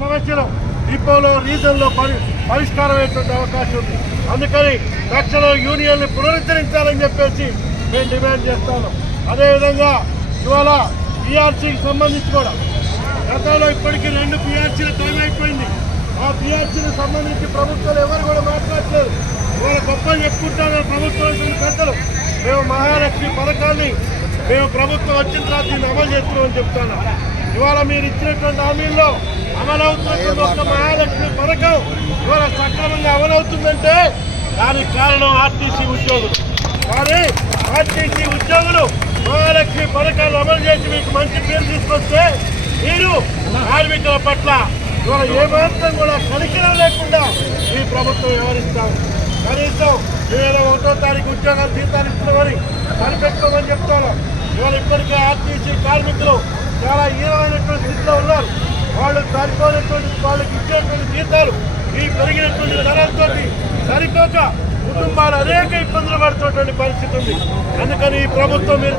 సమస్యలు డిపోలో రీజన్లో పరిష్కారం అయ్యేటువంటి అవకాశం ఉంది. అందుకని తక్షణం యూనియన్ని పునరుద్ధరించాలని చెప్పేసి మేము డిమాండ్ చేస్తాను. అదేవిధంగా ఇవాళ పిఆర్సీకి సంబంధించి కూడా గతంలో ఇప్పటికీ 2 పిఆర్సీలు టైం అయిపోయింది. ఆ పిఆర్సీకి సంబంధించి ప్రభుత్వాలు ఎవరు కూడా మాట్లాడలేదు. ఇవాళ గొప్పలు చెప్పుకుంటారు ప్రభుత్వం పెద్దలు. మేము మహాలక్ష్మి పథకాన్ని మేము ప్రభుత్వం వచ్చిన తర్వాత దీన్ని అమలు చేస్తున్నామని చెప్తాను. ఇవాళ మీరు ఇచ్చినటువంటి హామీల్లో అమలవుతున్నటువంటి ఒక మహాలక్ష్మి పథకం ఇవాళ సక్రమంగా అమలవుతుందంటే దానికి కారణం ఆర్టీసీ ఉద్యోగులు. కానీ ఆర్టీసీ ఉద్యోగులు మహాలక్ష్మి పథకాలు అమలు చేసి మీకు మంచి పేరు తీసుకొస్తే మీరు కార్మికుల పట్ల ఇవాళ ఏమాత్రం కూడా కనికరం లేకుండా ఈ ప్రభుత్వం వ్యవహరిస్తాం. కనీసం 1వ తారీఖు ఉద్యోగాలు జీతాలు ఇస్తున్నామని సరిపెట్టుకోమని చెప్తాను. ఇవాళ ఇప్పటికే ఆర్టీసీ కార్మికులు చాలా హీనమైనటువంటి స్థితిలో ఉన్నారు. వాళ్ళు సరిపోయినటువంటి వాళ్ళకి ఇచ్చేటువంటి జీతాలు ఈ పెరిగినటువంటి ధరలతో సరిపోక కుటుంబాలు అనేక ఇబ్బందులు పడుతున్నటువంటి పరిస్థితి ఉంది. అందుకని ఈ ప్రభుత్వం మీరు